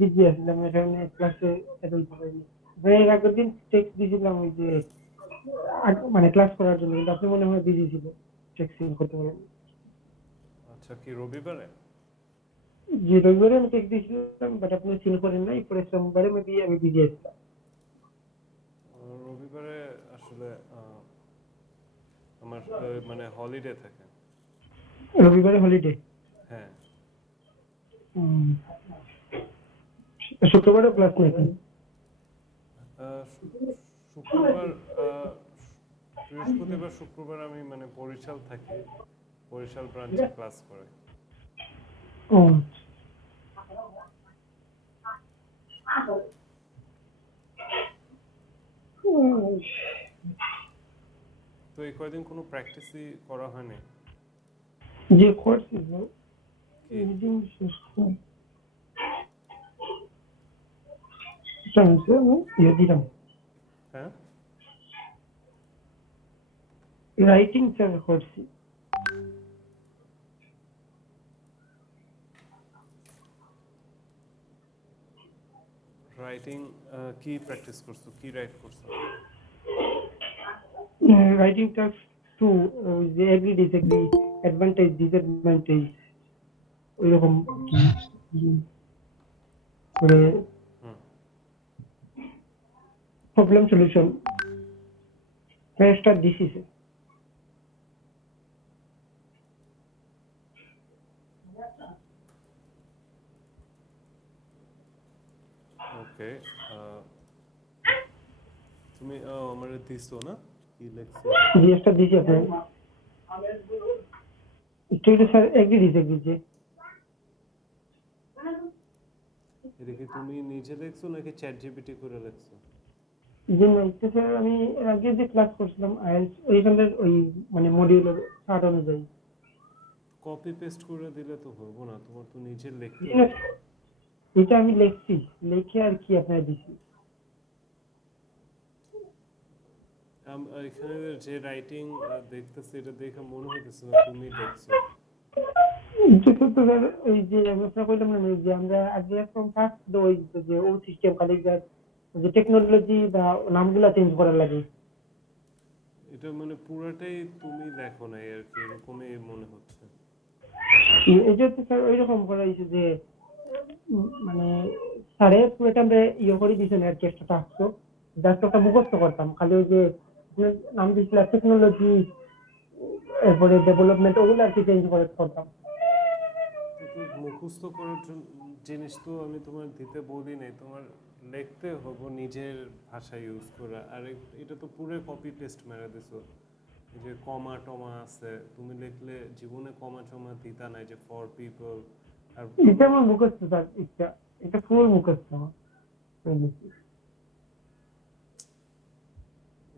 Busy আসলাম এখানে ক্লাসে attend করিনি। ভাই এর আগের দিন টেক্সট দিয়েছিলাম ওই যে মানে ক্লাস করার জন্য, কিন্তু আপনি মনে হয় বিজি ছিল, টেক্সট সিন করতে পারেন। আচ্ছা, কি রবিবারে? যে রবিবারে আমি টেক্সট দিয়েছিলাম বাট আপনি সিন করেন নাই, পরে সোমবারে মেবি আমি বিজি আসলাম। রবিবারে আসলে আমার মানে হলিডে থাকে। রবিবারে হলিডে। হ্যাঁ। শুক্রবারও ক্লাস নাকি? আহ, শুক্রবার, বৃহস্পতিবার শুক্রবার আমি মানে বরিশাল থাকি, বরিশাল ব্রাঞ্চে ক্লাস করে। ও, তো এই কয়দিন কোনো প্র্যাকটিসই করা হয়নি। যে করছি কি? রিডিং শেষ করে চান্সে আমি ইয়ে দিলাম, হ্যাঁ। রাইটিং স্যার করছি। রাইটিং? কি প্র্যাকটিস করছো, কি রাইট করছো? রাইটিং টাস্ক টু, যে এগ্রি ডিসএগ্রি, অ্যাডভান্টেজ ডিসঅ্যাডভান্টেজ, ওইরকম কি করে হুম। Problem solution, ফ্রেস্টার ডিসিসে। ওকে। তুমি আমার দিছো না, কি লেখছো? জিএসটা দিছি আপনার স্টুডেন্ট স্যার, এগ্রি ডিসএগ্রি যে। এটা কি তুমি নিজে লেখছো নাকি চ্যাট জিপিটি করে লেখছো? যে নাইটটা স্যার আমি এর আগে যে ক্লাস করছিলাম আইএলটিএস ওইখানের ওই মানে মডিউলের চার্ট অনুযায়ী। কপি পেস্ট করে দিলে তো হবো না, তোমার তো নিজের লিখতে জি না, হবে। এটা আমি লিখছি, লিখে আর কি আপনার দিছি। এখানে যে রাইটিং দেখতেছি, এটা দেখে মনে হইতেছে না তুমি লিখছো। কিন্তু তো স্যার ওই যে আমি আপনার কইলাম না যে আমরা আগে একদম ফার্স্ট ওই যে ও সিস্টেম খালি যে টেকনোলজি বা নামগুলা চেঞ্জ করার লাগে। এটা মানে পুরাটাই তুমি লেখো না আর কি, এরকমই মনে হচ্ছে। এটা তো স্যার ওইরকম করা হয়েছে যে মানে স্যারে পুরোটা আমরা ইয়ে করে দিয়েছেন আর কি, একটা টাস্ক জাস্ট ওটা মুখস্থ করতাম, খালি ওই যে আপনার নাম দিয়েছিল টেকনোলজি, এরপরে ডেভেলপমেন্ট, ওগুলো আর কি চেঞ্জ করে করতাম। তো মুখস্থ করার জিনিস তো আমি তোমার দিতে বলি নাই, তোমার লিখতে হবো নিজের ভাষা ইউজ করা। আর এটা তো পুরো কপি পেস্ট মেরে দিছো। এই যে কমা টমা আছে, তুমি লিখলে জীবনে কমা টমা দিতা নাই, যে ফর পিপল। আর এটা তোমার আমার মুখস্থ স্যার, এটা এটা ফুল মুখস্থ আমার হয়ে গেছে।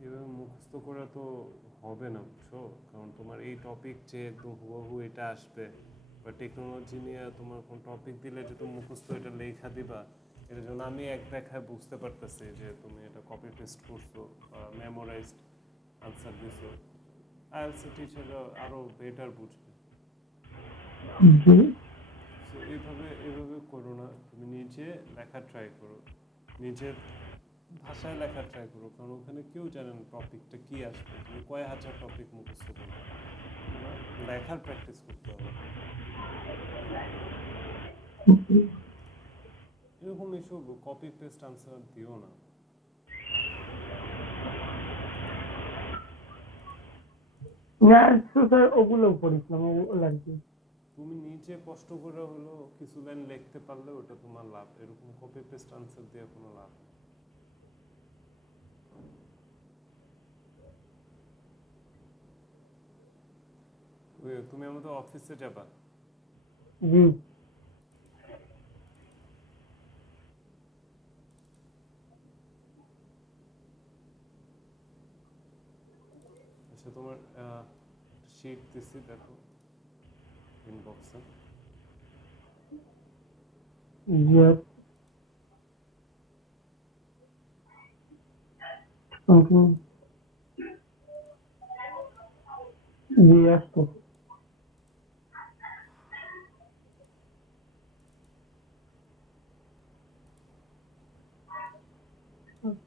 এভাবে মুখস্থ করা তো হবে না, বুঝছো? কারণ তোমার এই টপিক যে একদম হুবহু এটা আসবে, বা টেকনোলজি নিয়ে তোমার কোন টপিক দিলে যে তুমি মুখস্থ এটা লেখা দিবা, এটার জন্য আমি এক দেখায় বুঝতে পারতেছি যে তুমি এটা কপি পেস্ট করছো বা মেমোরাইজড আনসার দিছো। আইএলটিএস টিচাররা আরো বেটার বুঝবে। জি। সো এইভাবে এইভাবে করো না, তুমি নিজে লেখা ট্রাই করো, নিজের ভাষায় লেখা ট্রাই করো। কারণ ওখানে কেউ জানে না টপিকটা কি আসবে, তুমি কয় হাজার টপিক মুখস্থ করবে। তোমার লেখার প্র্যাকটিস করতে হবে। এরকম এসব কপি পেস্ট আনসার দিও না। না স্যার, ওগুলো পড়েছিলাম ওগুলো আর কি। তুমি নিজে কষ্ট করে হলো কিছু লাইন লিখতে পারলে ওটা তোমার লাভ, এরকম কপি পেস্ট আনসার দিয়ে কোনো লাভ নেই। তুমি আমাদের অফিসে যাবা? জি। আচ্ছা, তোমার শিট দিছি, দেখো ইনবক্সে। জি। ওকে। জি আসতো।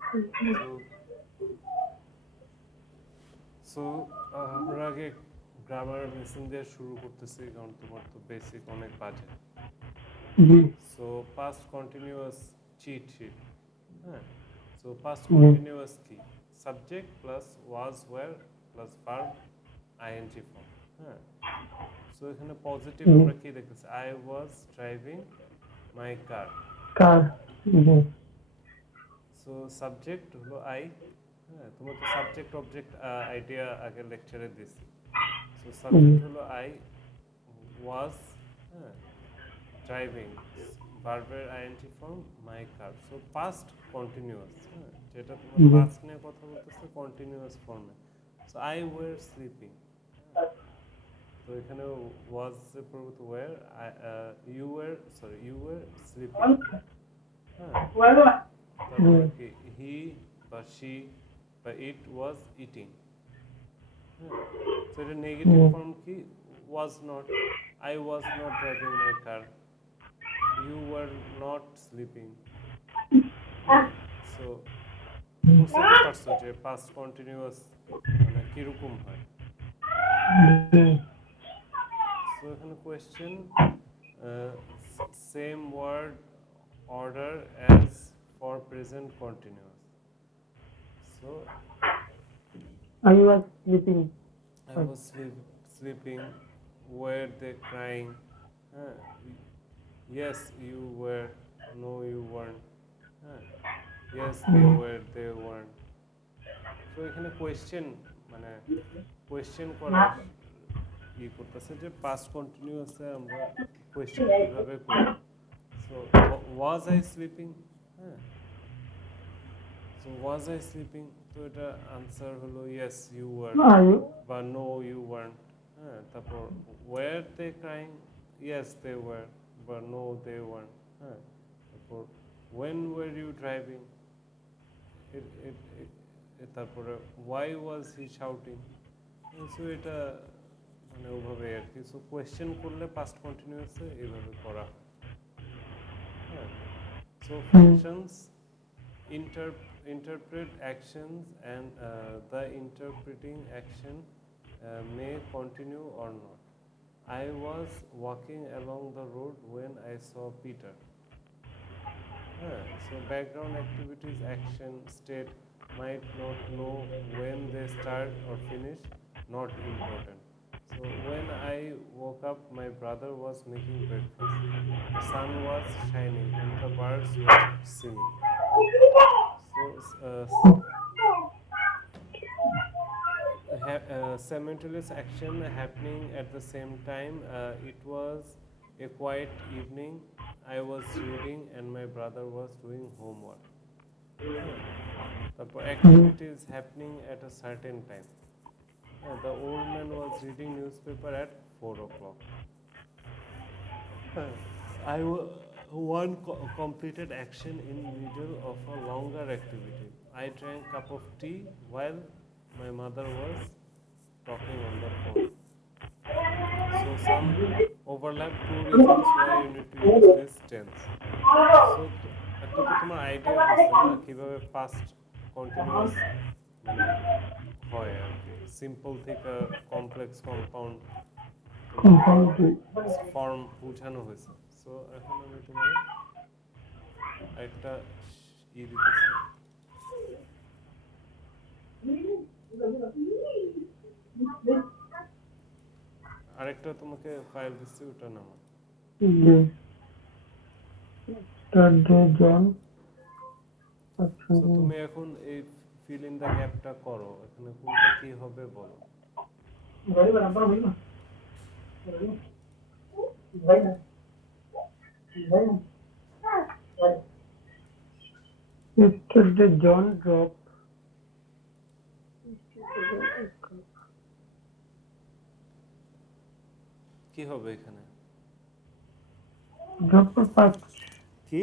সো সো আমরা আগে গ্রামার লেসন দিয়ে শুরু করতেছি, কারণ তোমার তো বেসিক অনেক বাজে। জি so past continuous cheat sheet. হ্যাঁ, সো পাস্ট জি কন্টিনিউয়াস কি? Subject plus was were plus verb ING form. হ্যাঁ, সো এখানে পজিটিভ জি আমরা কি দেখতেছি? I was driving my car. Car জি সো সাবজেক্ট হলো আই। হ্যাঁ, তোমরা তো সাবজেক্ট অবজেক্ট আইডিয়া আগের লেকচারে দিছি। সো জি সাবজেক্ট হলো আই ওয়াজ, হ্যাঁ, ড্রাইভিং, ভার্বের ING form my car. So past continuous, হ্যাঁ, যেটা তোমার জি পাস্ট নিয়ে কথা বলতেছে কন্টিনিউয়াস ফর্মে। So I were sleeping. তো এখানে ওয়াজ এর পরিবর্তে ওয়ার, ইউ ওয়ার স্লিপিং। হ্যাঁ, তারপরে কি হি বা শি বা ইট ওয়াজ ইটিং। হ্যাঁ, তো এটা নেগেটিভ ফর্ম কি? Was not, I was not driving my car, you were not sleeping. হ্যাঁ, সো বুঝতে তো পারছো যে পাস্ট কন্টিনিউয়াস মানে কিরকম হয়। সো এখানে question, same word order as for present continuous. So I was sleeping. I was sleeping. Were they crying? হ্যাঁ, yes you were, no you weren't। হ্যাঁ, yes they were, they weren't। তো এখানে question মানে question করার করতেছে যে past কন্টিনিউয়াসে আমরা question কিভাবে করব। So was I sleeping. হ্যাঁ, সো ওয়াজ আই স্লিপিং, তো এটা আনসার হলো ইয়েস ইউ ওয়ার I বা নো ইউ ওয়ার্নট। হ্যাঁ, তারপর were they crying, yes they were বা নো দে ওয়ার্ন। হ্যাঁ, তারপর ওয়েন ওয়ার ইউ ড্রাইভিং, তারপরে why was he shouting. So এটা মানে ওভাবে আর কি। সো কোয়েশ্চেন করলে পাস্ট কন্টিনিউয়াসে এইভাবে করা হয়। হ্যাঁ, so functions interpret actions and the interpreting action may continue or not. I was walking along the road when I saw Peter. So background activities, action, state, might not know when they start or finish, not important. So when I woke up, my brother was making breakfast. The sun was shining and the birds were singing. So simultaneous action happening at the same time. It was a quiet evening. I was reading and my brother was doing homework. The activity is happening at a certain time. The old man was reading newspaper at 4 o'clock. One completed action in middle of a longer activity. I drank cup of tea while my mother was talking on the phone. So some overlap, two reasons why you need to use this tense. So একটা তো তোমার idea হচ্ছে না কিভাবে past continuous মানে হয় আর কি, simple থেকে কমপ্লেক্স কম্পাউন্ড compounded. ফর্ম বোঝানো হয়েছে। সো এখন আমি তোমার একটা দিতেছি, আরেকটা তোমাকে ফাইল দিচ্ছি, ওটা নামা। Yesterday, John. সো তুমি এখন এই ফিল ইন দ্য গ্যাপটা করো, এখানে কোনটা কি হবে বলো। Yesterday, John dropped. কি হবে এখানে? Drop for past. কি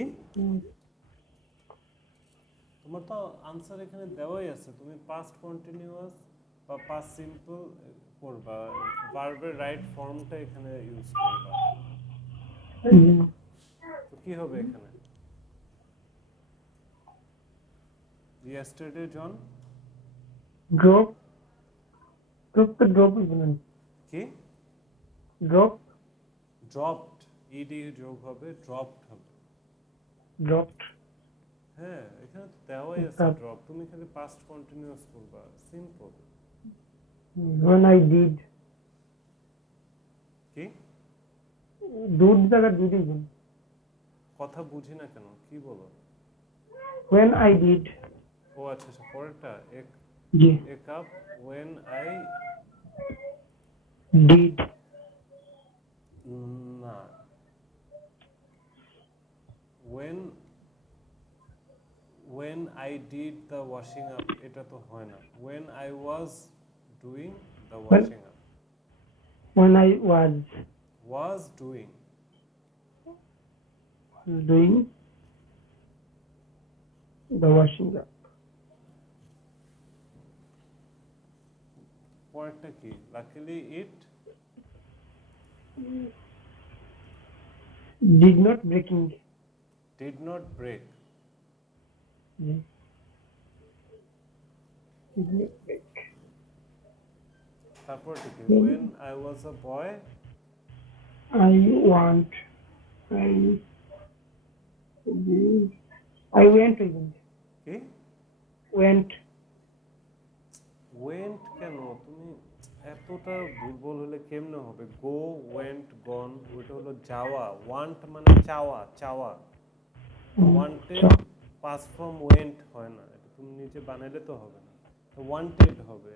তোমার তো আনসার এখানে দেওয়াই আছে, তুমি পাস্ট কন্টিনিউয়াস বা পাস্ট সিম্পল করবা, ভার্বের রাইট ফর্মটা এখানে ইউজ করবা। তো কি হবে এখানে? yesterday John drop তো drop হইবে না কি drop dropped ed যোগ হবে dropped হবে dropped হ্যাঁ এখানে তো দেওয়াই আছে তা- ড্রপ তুমি খালি পাস্ট কন্টিনিউয়াস করবা সিম্পল when I did কি দুধ জায়গা দুধই বল কথা বুঝি না কেন কি বলো when I did ও আচ্ছা আচ্ছা পরেরটা এক জি a cup when I did না when I did the washing up এটা তো হয় না when I was doing the washing up when I was doing doing the washing up পরেরটা কি luckily it did not breaking did not break G did not break তারপরটা কি when I was a boy I want I I went even কি went went কেন তুমি এতটা দুর্বল হলে কেমনে হবে go went gone ওটা হলো যাওয়া want মানে চাওয়া চাওয়া wanted past form went হয় না এটা তুমি নিজে বানাইলে তো হবে না তো wanted হবে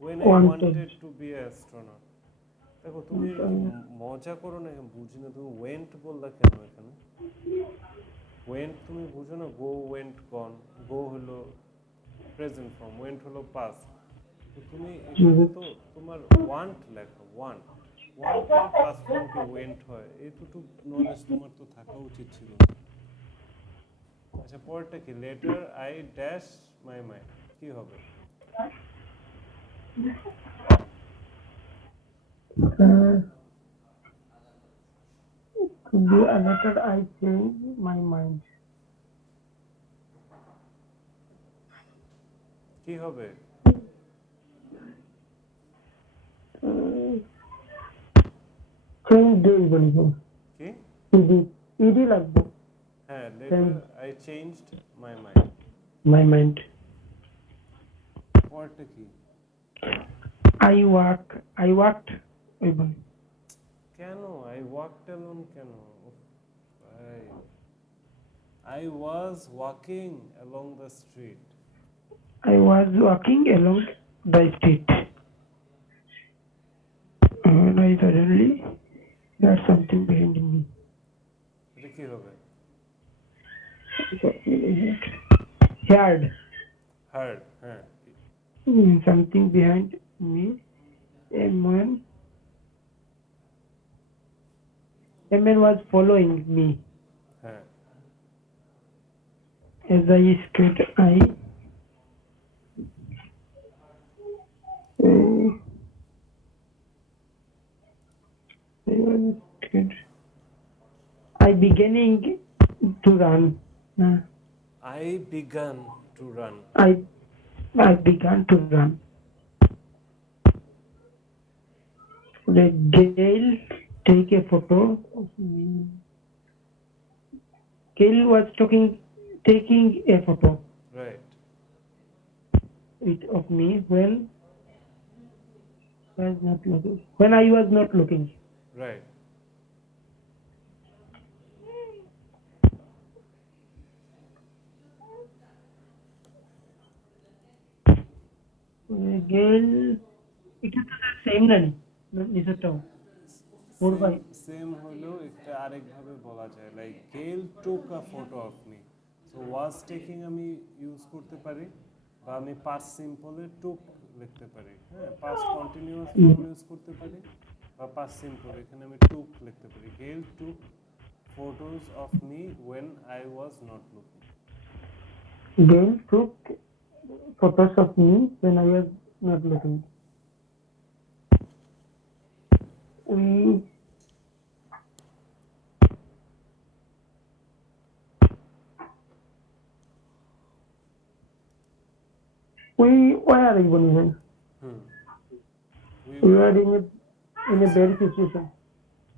when I Wanted. wanted to be an astronaut দেখো তুমি কি মজা করো না বুঝি না তুমি went বললা কেন এখানে went তুমি বুঝো না go went gone go হলো প্রেজেন্ট ফর্ম went হলো পাস্ট তো তুমি এখানে তো তোমার want লেখো want want এর পাস্ট ফর্ম কি went হয় এইটুকু নলেজ তোমার তো থাকা উচিত ছিল আচ্ছা পরেরটা কি letter I dash my mind কি হবে could be a letter I change my mind কি হবে change day বলবো কি ed লাগবে হ্যাঁ letter I changed my mind my mind পরেরটা কি I walked even কেন আই ওয়াকড অ্যালোন কেন উফ, ভাই I was walking along the street I was walking along the street when I suddenly heard something behind me এটা কি হবে heard hard হ্যাঁ something behind me a man was following me হ্যাঁ as I stood I beginning to run I began to run I began to run the Gail take a photo of me Gail was taking a photo right of me when I was not looking right Gail এটা তো same না নিচেরটাও 4/5 same হলেও একটা আরেকভাবে বলা যায় like Gail took a photo of me so was taking আমি use করতে পারি বা আমি পাস্ট সিম্পলে টুক লিখতে পারি হ্যাঁ পাস্ট কন্টিনিউয়াস ফর্ম ইউজ করতে পারি বা পাস্ট সিম্পল এখানে আমি টুক লিখতে পারি Gail took photos of me when I was not looking Gail took photos of me when I was not looking. We were even hmm we we were were in a bad situation.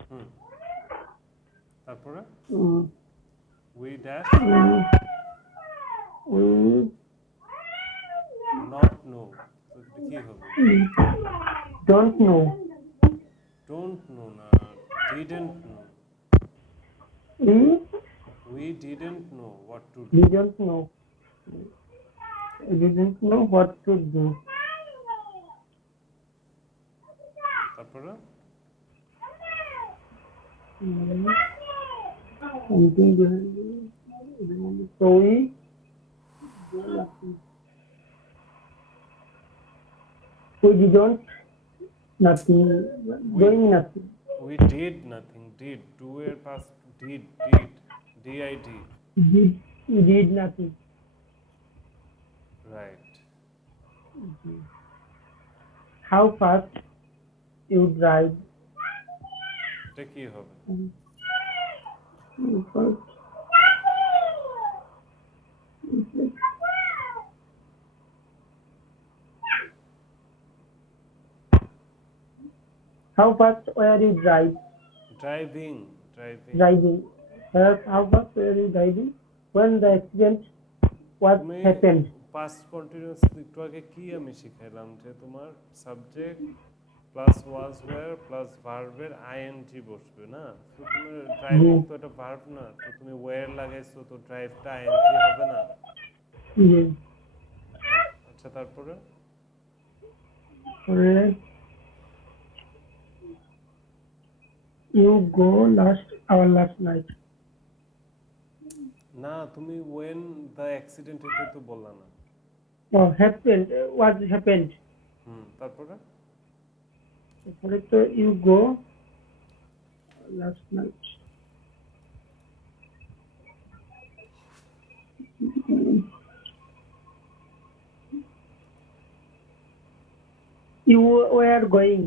Hmm তারপরে Mm, we dash mm, we not know তো এটা কি হবে don't know. Don't know না didn't know We we didn't know what to do didn't know. We didn't know what to do. তারপরে Mm, something behind. So we do nothing. We didn't nothing. We Doing nothing. We did nothing did do এর past did did D I D Did nothing. Right How fast you drive? এটা কি হবে First, how fast were you driving driving driving? First, how fast were you driving when the accident was তুমি happened? Past continuous একটু আগে কি আমি শিখাইলাম যে তোমার subject plus was were plus ভার্বের আইএনজি বসবে না তো তুমি ড্রাইভিং তো এটা ভার্ব না তো তুমি ওয়্যার লাগাইছো তো ড্রাইভটা আইএনজি হবে না Yes. আচ্ছা তারপরে Alright. You go last night. না তুমি ওয়েন দ্য অ্যাক্সিডেন্ট এটা তো বললা না Oh, happened. What happened? তারপরে So you go last night. You were going.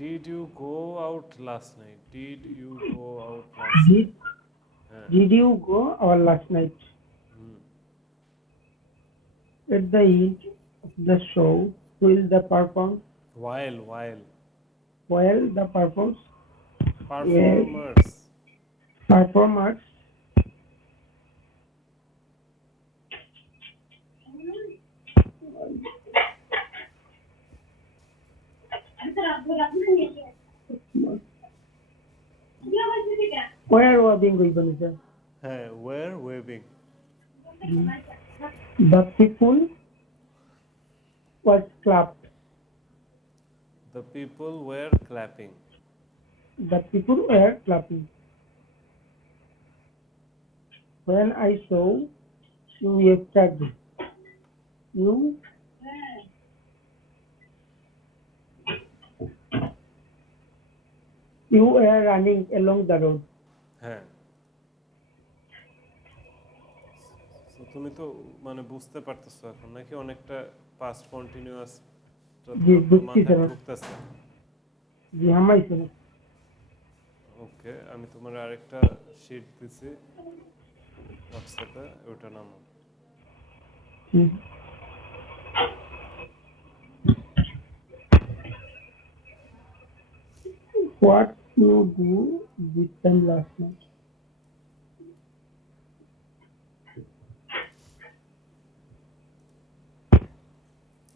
Did you go out last night did you go out last Did, হ্যাঁ did you go our last night? At the end of the show, will the perform while while the performs performers performers where were being given হ্যাঁ were waving the people was clapped. the people were clapping The people were clapping. When I saw you yesterday, you were running along the road. হ্যাঁ So, তুমি তো মানে বুঝতে পারতেছো এখন নাকি অনেকটা পাস্ট কন্টিনিউয়াস জি, বুঝছি মাথায় স্যার। ঢুকতেছে জি হামাইছে না। ওকে আমি তোমার আরেকটা শিট দিছি হোয়াটসঅ্যাপে ওটা নামো হুম। What you do this time last night?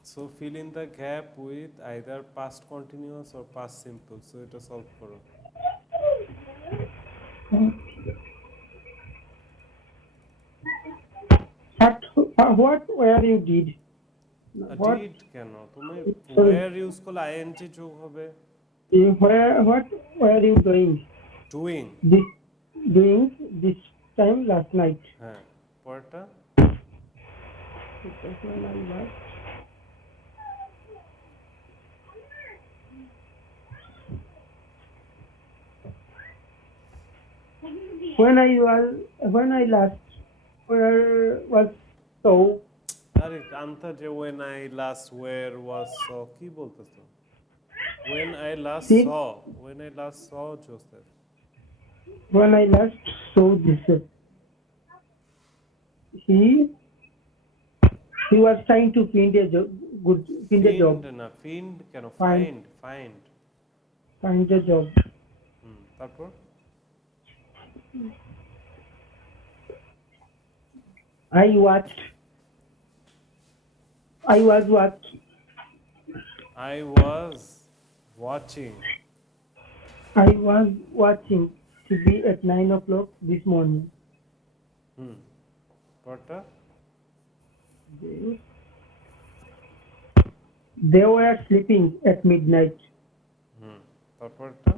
So fill in the gap with either past continuous or past simple. So এটা সলভ করো What where you did? What did কেন তুমি ওয়্যার ইউজ করলে আইএনজি যোগ হবে what were you doing doing this time last night? হ্যাঁ পরেরটা When I last where was so আরে আনতা যে when I last where was saw কি বলতেছো when I last See? saw Joseph when I last saw this he He was trying to find a job, find a job, ফিন্ড না, ফিন্ড কেন, find, find find. find a job. তারপর I watched, I was watched, I was watching. I was watching TV at 9 o'clock this morning. Paratha They were sleeping at midnight. তারপরটা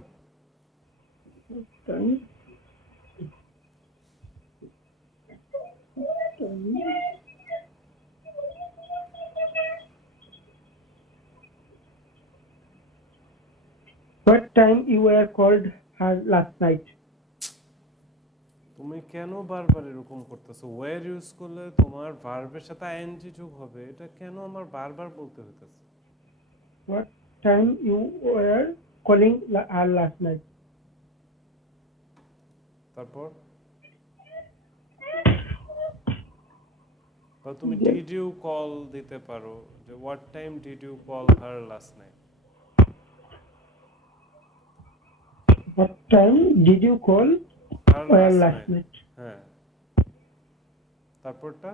What time you were called her last night? তুমি কেন বারবার এরকম করতেছো? Wire use করলে তোমার ভার্বের সাথে আইএনজি যোগ হবে, এটা কেন আমার বারবার বলতে হইতেছে? What time you were calling her last night? তারপর বা তুমি ডিড ইউ কল দিতে পারো, যে what time did you call her last night. What time did you call her her last last night, night? হ্যাঁ। তারপরটা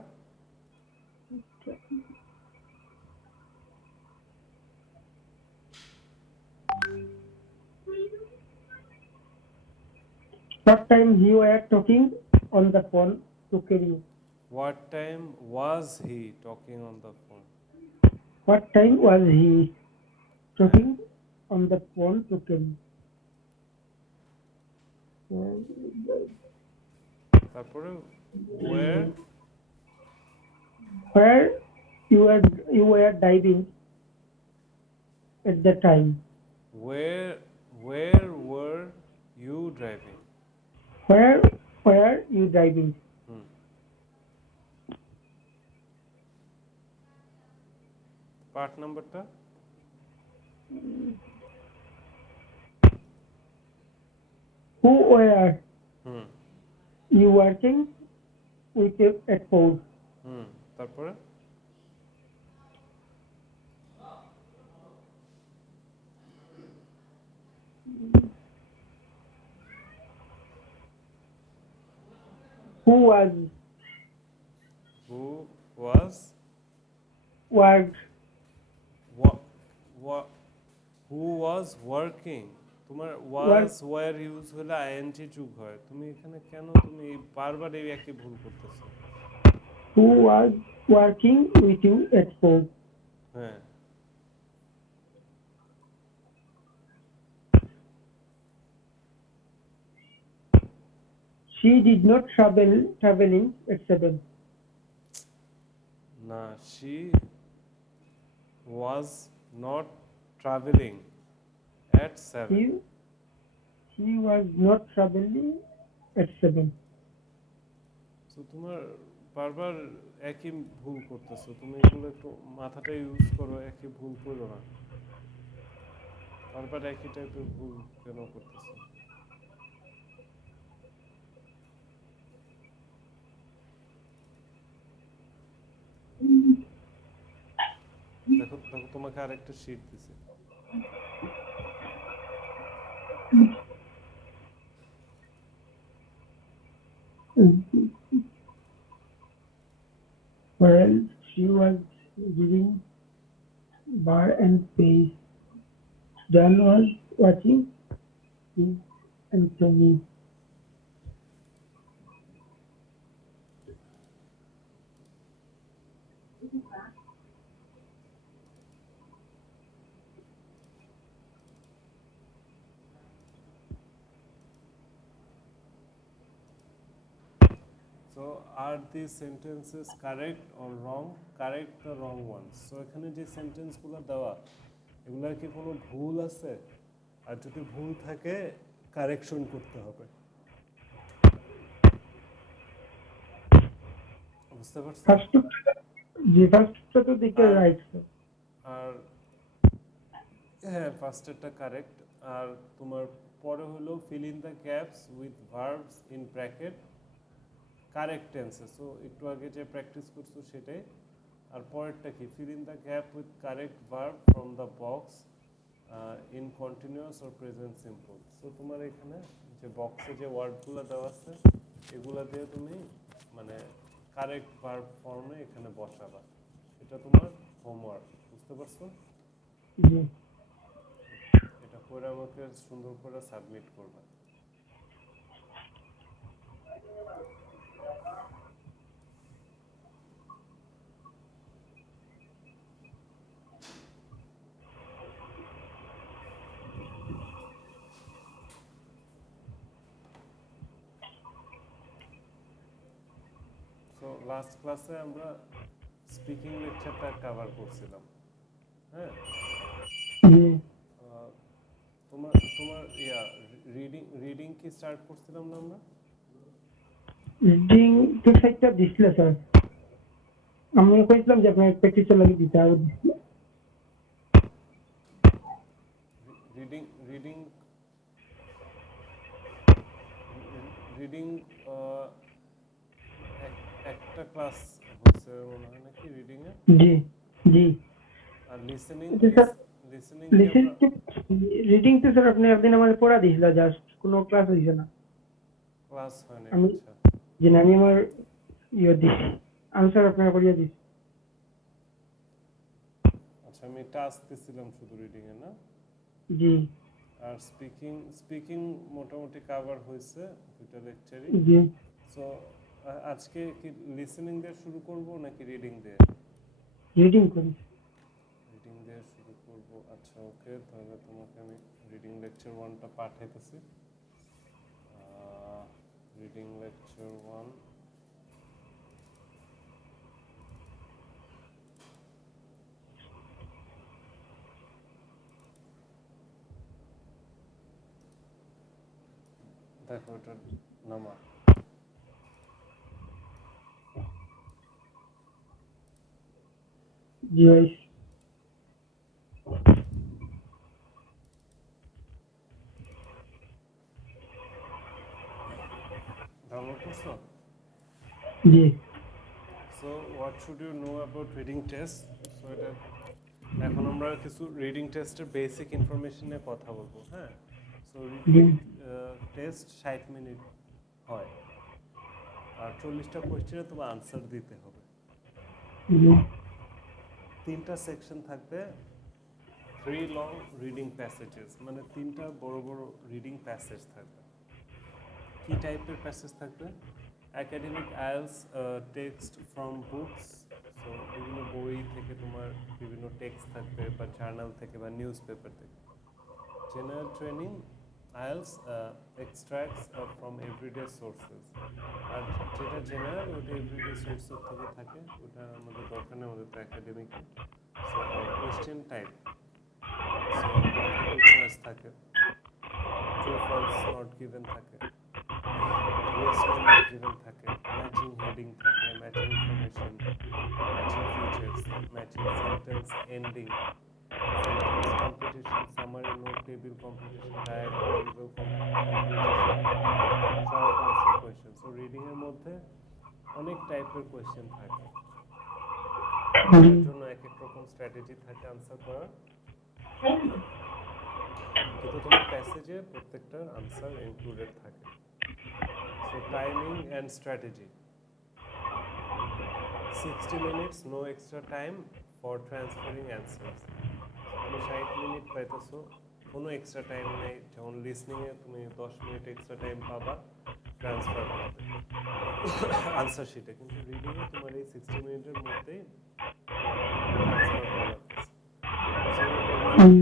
What time you were talking on the phone to Kerry? What time was he talking on the phone. What time was he talking on the phone to Kerry? তারপরে wire Where you were diving at the time? where were you driving? Where were you driving? Part নাম্বারটা Who were hmm you working with at home? তারপরে Who was who was worked? who was working, তোমার was were use হলে ING যুগ হয়, তুমি এখানে কেন তুমি বারবার এই একই ভুল করতেছো? Who was working with you at home? হ্যাঁ She did not traveling at 7. না, she was not traveling at 7. She was not traveling at 7. তো তোমার বারবার একই ভুল করতেছো, তুমি এগুলো একটু মাথাটা ইউজ করো, একই ভুল করো না, বারবার একই টাইপের ভুল কেন করতেছো? দেখো দেখো তোমাকে আরেকটা শীট দিছে। Well, she was giving bar and pace. John was watching his Anthony. So are these sentences correct or wrong? Correct the wrong ones. So এখানে যে সেন্টেন্সগুলো দেওয়া, এগুলার কি কোনো ভুল আছে? আর যদি ভুল থাকে কারেকশন করতে হবে। বুঝতে পারছো? ফার্স্টটা তো দেখে রাইট। আর হ্যাঁ, ফার্স্টেরটা কারেক্ট। আর তোমার পরে হলো fill in the gaps with verbs in bracket correct টেন্সে। সো একটু আগে যে প্র্যাকটিস করছো সেটাই। আর পরেরটা কি fill in the gap with correct verb from the box in continuous or present simple so তোমার এখানে যে বক্সে যে ওয়ার্ডগুলো দেওয়া আছে এগুলা দিয়ে তুমি মানে কারেক্ট ভার্ব ফর্মে এখানে বসাবা এটা তোমার হোমওয়ার্ক বুঝতে পারছো জি এটা করে আমাকে সুন্দর করে সাবমিট করবা সো লাস্ট ক্লাসে আমরা স্পিকিং লেকচারটা কভার করছিলাম হ্যাঁ জি তোমার তোমার রিডিং কি স্টার্ট করছিলাম না আমরা রিডিং তো সাইটটা দিছিল স্যার আমি কইছিলাম যে আপনার প্র্যাকটিসের লাগি দিতে আর রিডিং রিডিং রিডিং একটা ক্লাস হচ্ছে মনে হয় নাকি reading a G G R listening sir listening reading তো স্যার আপনি একদিন আমাদের পড়া দিছিল জাস্ট কোনো ক্লাস হইছে না ক্লাস হয় না আমি আচ্ছা যে আমি আমার দিছি আনসার আপনার করিয়া দিছি আচ্ছা আমি টাস্ক দিছিলাম শুধু রিডিং এ না জি আর স্পিকিং মোটামুটি কভার হয়েছে দুটো লেকচারই জি সো আজকে কি লিসেনিং দিয়ে শুরু করব নাকি রিডিং দিয়ে রিডিং করি রিডিং দিয়ে শুরু করব আচ্ছা ওকে তাহলে তোমাকে আমি রিডিং লেকচার 1টা পাঠাইতেছি রিডিং লেকচার 1 দেখো এটা নামা জি ভাই ডাউনলোড করছো জি so what should you know about reading test so এটা এখন আমরা কিছু রিডিং টেস্টের বেসিক ইনফরমেশন নিয়ে কথা বলবো হ্যাঁ সো রিডিং টেস্ট 60 মিনিট হয় আর 40টা কোশ্চেনে তোমার আনসার দিতে হবে জি তিনটা সেকশন থাকবে 3 লং রিডিং প্যাসেজেস মানে তিনটা বড় বড় রিডিং প্যাসেজ থাকবে কি টাইপের প্যাসেজ থাকবে academic IELTS text from books so বিভিন্ন বই থেকে তোমার বিভিন্ন টেক্সট থাকবে বা জার্নাল থেকে বা নিউজ পেপার থেকে general training IELTS extracts from everyday sources আর যেটা জেনারেল ওটা এভরিডে সোর্সেস থেকে থাকে ওটা আমাদের দরকার নেই আমাদের তো academic so question type so multiple choice থাকে ট্রু ফলস নট গিভেন থাকে yes or no given থাকে ম্যাচিং হেডিং থাকে matching information matching features matching sentence ending sentence competition summary note table competition diagram level competition short answer question so reading এর মধ্যে অনেক টাইপের question থাকে এর জন্য এক এক রকম স্ট্র্যাটেজি থাকে আনসার করার কিন্তু তোমার প্যাসেজে প্রত্যেকটার আনসার ইনক্লুডেড থাকে So timing and strategy. 60 minutes, no extra time for transferring answers. তুমি 60 মিনিট পাইতেছো কোনো এক্সট্রা টাইম নেই যেমন লিসনিং এ তুমি 10 মিনিট এক্সট্রা টাইম পাবা ট্রান্সফার করতে আনসার শিটে কিন্তু রিডিং এ তোমার এই 60 মিনিটের মধ্যেই ট্রান্সফার করা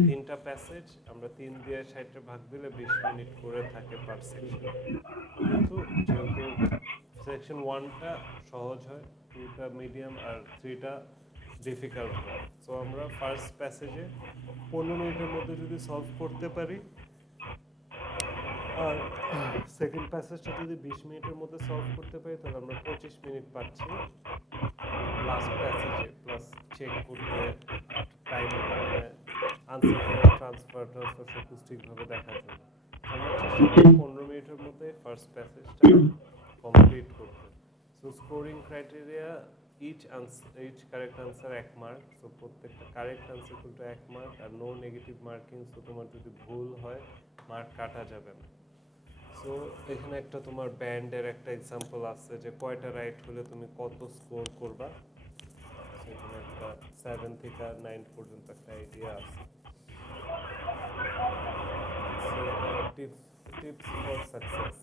তিনটা প্যাসেজ আমরা 3 দিয়ে 60 ভাগ দিলে 20 মিনিট করে থাকে পার সেকশন কিন্তু যেহেতু সেকশন 1টা সহজ হয় 2টা মিডিয়াম আর 3টা ডিফিকাল্ট হয় সো আমরা ফার্স্ট প্যাসেজে 15 মিনিটের মধ্যে যদি সলভ করতে পারি আর সেকেন্ড প্যাসেজটা যদি 20 মিনিটের মধ্যে সলভ করতে পারি তাহলে আমরা 25 মিনিট পাচ্ছি লাস্ট প্যাসেজে প্লাস চেক করতে টাইম আনসার ট্রান্সফার সব ঠিকভাবে দেখার জন্য আমরা চেষ্টা করি 15 মিনিটের মধ্যে ফার্স্ট প্যাসেজটা কমপ্লিট করতে so scoring criteria each correct answer 1 mark, so প্রত্যেকটা কারেক্ট আনসার কিন্তু 1 মার্ক, আর নো নেগেটিভ মার্কিং, সো তোমার যদি ভুল হয় মার্ক কাটা যাবে না। সো এখানে একটা তোমার ব্যান্ডের একটা এক্সাম্পল আছে যে কয়টা রাইট হলে তুমি কত স্কোর করবা। সো এখানে একটা 7 থেকে 9 পর্যন্ত একটা আইডিয়া আছে। সো টিপস ফর সাকসেস,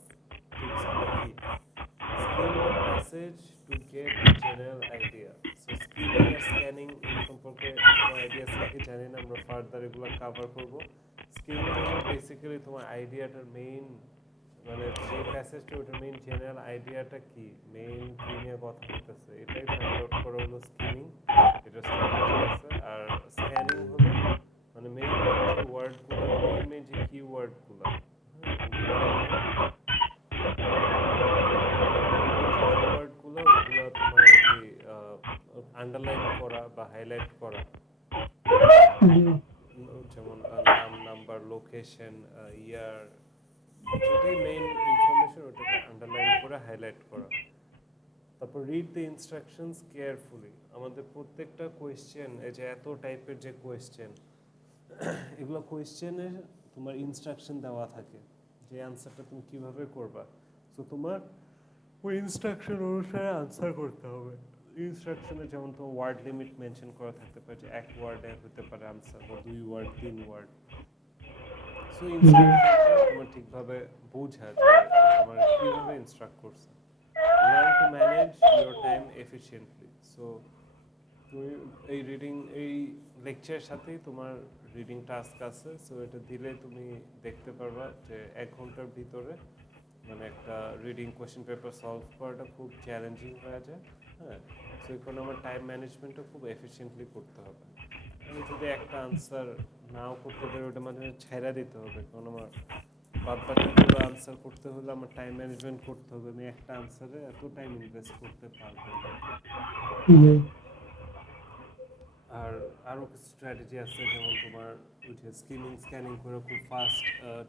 টিপসগুলো কি? Skim the passage to get a general idea. So skimming R scanning এর সম্পর্কে তোমার আইডিয়া আছে কি জানি না, আমরা ফার্দার এগুলো কভার করব। স্কিমিং হলো বেসিক্যালি তোমার আইডিয়াটার মেইন, মানে যে প্যাসেজটা ওটার মেইন জেনারেল আইডিয়াটা কি, মেইন কি নিয়ে কথা হতেছে এটাই ফাইন্ড আউট করা হলো স্কিমিং, এটা স্ট্র্যাটেজি আছে। আর স্ক্যানিং হলো মানে মেইন যে ওয়ার্ডগুলো, মেইন যে কিওয়ার্ডগুলো, ওয়ার্ডগুলো ওগুলো তোমার কি আন্ডারলাইন করা বা হাইলাইট করা, যেমন নাম, নাম্বার, লোকেশন, ইয়ার, যেটাই মেইন ইনফরমেশন ওটাকে আন্ডারলাইন করে হাইলাইট করা। তারপর রিড দ্য ইনস্ট্রাকশনস কেয়ারফুলি। আমাদের প্রত্যেকটা কোয়েশ্চেন, এই যে এত টাইপের যে কোয়েশ্চেন, এগুলো কোয়েশ্চেনে তোমার ইনস্ট্রাকশন দেওয়া থাকে যে অ্যান্সারটা তুমি কিভাবে করবা, সো তোমার ওই ইনস্ট্রাকশন অনুসারে আনসার করতে হবে। ইনস্ট্রাকশনে যেমন তোমার ওয়ার্ড লিমিট মেনশন করা থাকতে পারে, যে 1 ওয়ার্ডে হতে পারে আনসার, বা 2 ওয়ার্ড, 3 ওয়ার্ড। সো ইনস্ট্রাকশনটা তোমার ঠিকভাবে বোঝা যে আমার কীভাবে ইনস্ট্রাক্ট করছে। Learn to manage your time efficiently. So তুমি এই রিডিং, এই লেকচারের সাথেই তোমার রিডিং টাস্ক আছে, সো এটা দিলে তুমি দেখতে পারবা যে 1 ঘন্টার ভিতরে মানে একটা রিডিং কোয়েশ্চেন পেপার সলভ করাটা খুব চ্যালেঞ্জিং হয়ে যায়। হ্যাঁ, সো এখন আমার টাইম ম্যানেজমেন্টটা খুব এফিশিয়েন্টলি করতে হবে। আমি যদি একটা আনসার নাও করতে পারি ওটা মাঝে মাঝে ছেড়ে দিতে হবে, কারণ আমার বাদ বাকিগুলো আনসার করতে হলে আমার টাইম ম্যানেজমেন্ট করতে হবে, আমি একটা আনসারে এত টাইম ইনভেস্ট করতে পারবো না। আর আরও কিছু স্ট্র্যাটেজি আছে, যেমন তোমার ওই যে স্ক্যানিং করে খুব ফাস্ট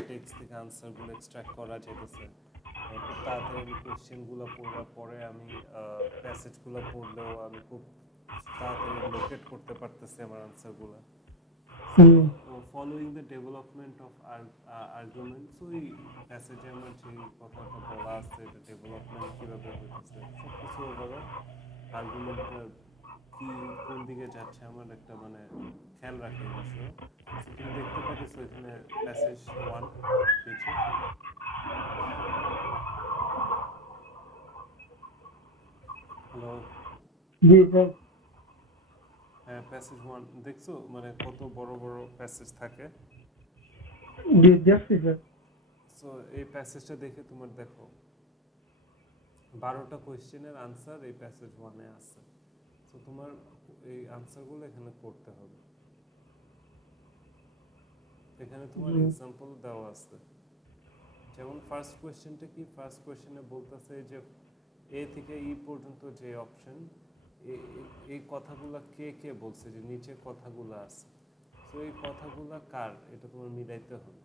টেক্সট থেকে আনসারগুলো এক্সট্রাক্ট করা যেতেছে। খুব তাড়াতাড়ি আমি কোয়েশ্চেনগুলো পড়ার পরে আমি প্যাসেজগুলো পড়লেও আমি খুব তাড়াতাড়ি লোকেট করতে পারতেছি আমার আনসারগুলো। Following the development of arguments, ওই প্যাসেজে আমার যে কথাটা বলা আছে এটা ডেভেলপমেন্ট কীভাবে হইতেছে সব কিছু ওভাবে আর্গুমেন্টটা কি কোন দিকে যাচ্ছে আমার একটা মানে খেয়াল রাখে এই বিষয়ে। তুমি দেখতে পাচ্ছ এখানে প্যাসেজ 1 নিচে। হ্যালো, জি স্যার। হ্যাঁ, প্যাসেজ 1 দেখছো, মানে কত বড় বড় প্যাসেজ থাকে। জি দেখছি স্যার। সো এই প্যাসেজটা দেখে তোমার দেখো 12টা কোয়েশ্চেনের আনসার এই প্যাসেজ 1-এ আছে। সো তোমার এই আনসারগুলো এখানে করতে হবে। এখানে তোমার এক্সাম্পল দেওয়া আছে, যেমন ফার্স্ট কোয়েশ্চেনটা কি, ফার্স্ট কোয়েশ্চেনে বলতেছে যে এ থেকে ই পর্যন্ত যে অপশন, এই কথাগুলো কে কে বলছে, যে নিচে কথাগুলো আছে, সো এই কথাগুলো কার এটা তোমার মিলাইতে হবে।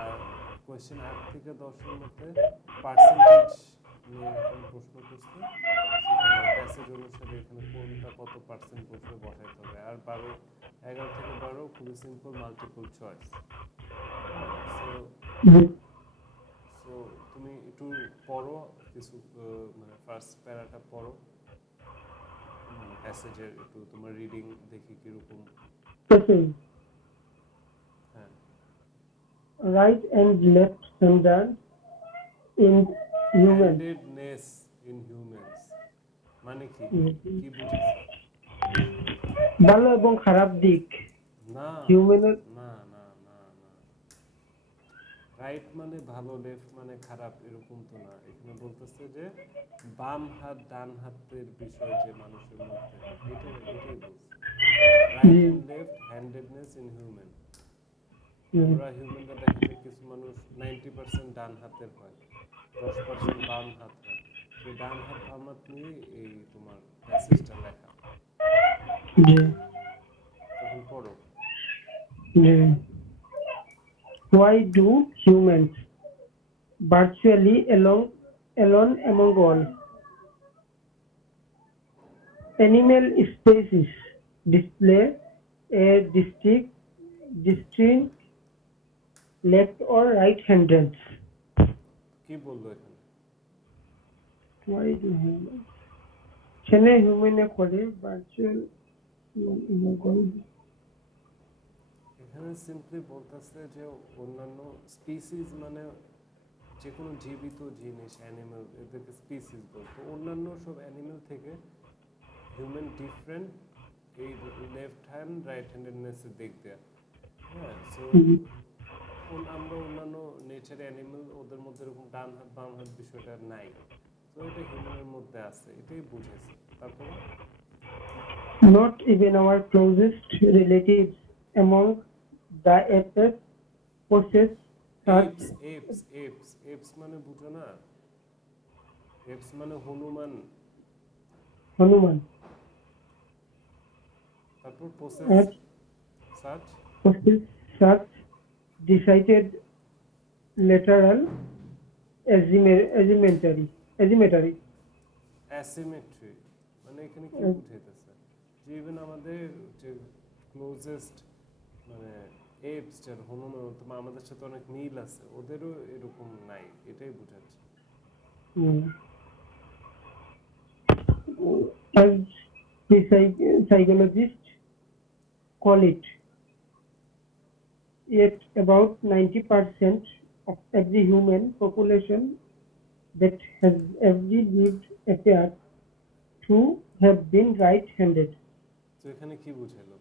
আর কোয়েশ্চেন 8 থেকে 10-এর মধ্যে পার্সেন্টেজ নিয়ে এখন প্রশ্ন করছে, সেখানে প্যাসেজ অনুসারে এখানে কোনটা কত পার্সেন্ট বসবে বসাইতে হবে। আর 11 থেকে 12 খুবই সিম্পল মাল্টিপল চয়েস। সো তুমি একটু পড়ো কিছু, মানে ফার্স্ট প্যারাটা পড়ো, মানে প্যাসেজের একটু তোমার রিডিং দেখি কিরকম। হ্যাঁ, right and left handed in human. Handedness in humans মানে কি, কি বুঝেছো? ভালো এবং খারাপ দিক না হিউম্যানের। না না না না, রাইট মানে ভালো, লেফট মানে খারাপ, এরকম তো না। এখানে বলতেছে যে বাম হাত ডান হাতের বিষয় যে মানুষের মধ্যে, এটাই বলছে। Right and left handedness in human. পুরা হিউম্যানরা দেখা যায় কিছু মানুষ 90% ডান হাতের হয়, 10% বাম হাত হয়। সেই ডান হাত বাম হাত নিয়ে এই তোমার প্যাসেজটা লেখা। তখন পড়ো। Why do humans virtually alone among all? animal species display a distinct left or right handles. কি বললো এখানে? Why do human? ছেলে হিউম্যানে করে ভার্চুয়াল এখানে সিম্পলি বলতেছে যে অন্যান্য স্পিসিস মানে যে কোনো জীবিত জিনিস অ্যানিমেল এদেরকে স্পিসিস বলতো। অন্যান্য সব অ্যানিমেল থেকে হিউম্যান ডিফারেন্ট এই লেফট হ্যান্ড রাইট হ্যান্ডেডনেসের দিক দিয়ে। হ্যাঁ, সো আমরা অন্যান্য নেচার অ্যানিমেল ওদের মধ্যে এরকম ডান হাত বাম হাত বিষয়টা নাই, তো এটা হিউম্যানের মধ্যে আছে, এটাই বুঝেছে। তারপরে not even our closest relatives among the apes possess such apps apps apps apps মানে বুঝো না? এপস মানে হনুমান। Hanuman তারপর process as search possess such decided lateral asymmetry. Asymmetry মানে এখানে কি বুঝাইতেছে? যে ইভেন আমাদের যে ক্লোজেস্ট মানে এপস যারা হনুমান আমাদের সাথে অনেক মিল আছে, ওদেরও এরকম নাই, এটাই বুঝাচ্ছে। Mm. As the psychologists call it, yet about 90% of every human population that has ever lived appears to have been right-handed. তো এখানে কি বুঝাইলো?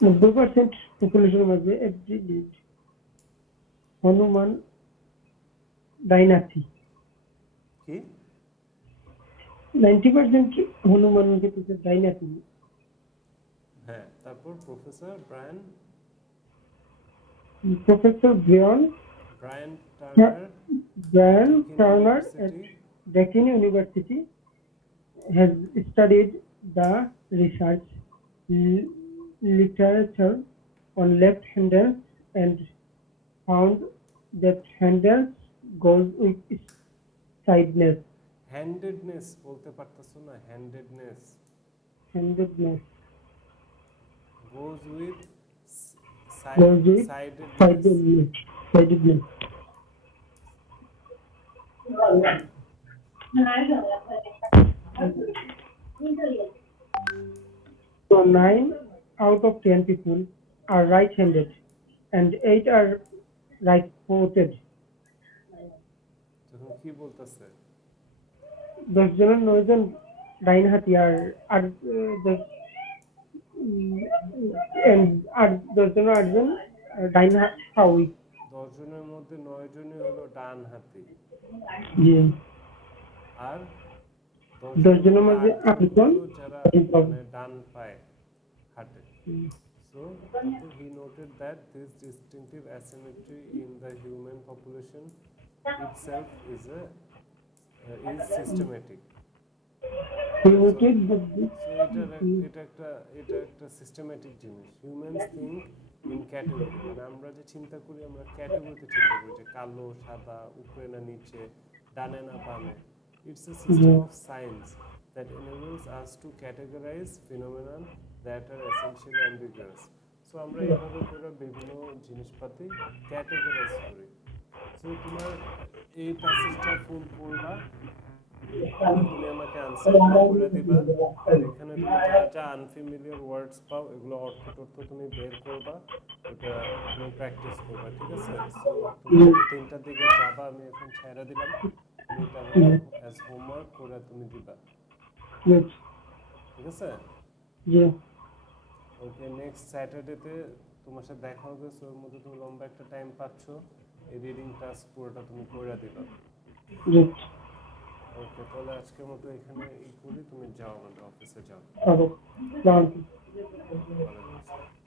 90% population মধ্যে every lived হনুমান ডাইনাথি কি 90% হনুমানকে তো ডাইনাথি। হ্যাঁ, তারপর professor Brian Professor Brian Turner Brian Deakin Turner at University Deakin University has studied the research literature on left handles and found that handles goes with sideness. হ্যান্ডেডনেস বলতে পারতেছো না? হ্যান্ডেডনেস Handedness goes with goes with sidedness. sidedness. So 9 out of 10 people are right-handed and 8 are right-footed. তখন কি বলতেছে? 10 জনের 9 জন ডাইন হাতি আর 10 জনের 8 জন ডাইন হাতি। 10 জনের মধ্যে 9 জনই হলো ডান হাতি, জি। আর 10 জনের মধ্যে 8 জন হলো যারা মানে ডান পায়ে হাঁটে। So he noted that this distinctive asymmetry in the human population itself is systematic. He noted that এটা একটা সিস্টেমেটিক জিনিস। হিউম্যানস থিঙ্ক ইন ক্যাটাগরি, মানে আমরা যে চিন্তা করি আমরা ক্যাটাগরিতে চিন্তা করি, যে কালো সাদা উপরে না নিচে ডানে না বামে। It's a system of science that enables us to categorize phenomena that are essentially ambiguous. So আমরা এইভাবে করে বিভিন্ন জিনিসপাতি ক্যাটাগরাইজ করি। সো তোমার এই প্যাসেজটা ফুল পড়বা, তুমি আমাকে আনসারগুলো করে দিবা, আর এখানে তুমি যা যা আনফ্যামিলিয়ার ওয়ার্ডস পাও এগুলো অর্থ টর্থ তুমি বের করবা, ওটা তুমি প্র্যাকটিস করবা, ঠিক আছে? সো তুমি 3টার দিকে যাবা, আমি এখন ছেড়ে দিলাম, তুমি এটা আমাকে অ্যাজ হোমওয়ার্ক করে তুমি দিবা, ঠিক আছে? ওকে, নেক্সট স্যাটারডেতে তোমার সাথে দেখা হবে। সো ওর মধ্যে তুমি লম্বা একটা টাইম পাচ্ছ, এই রিডিং টাস্ক পুরোটা তুমি করে দিবা। ওকে, তাহলে আজকের মতো এখানে করি, তুমি যাও, আমাদের অফিসে যাও। Okay. ওয়ালাইকুম আসসালাম।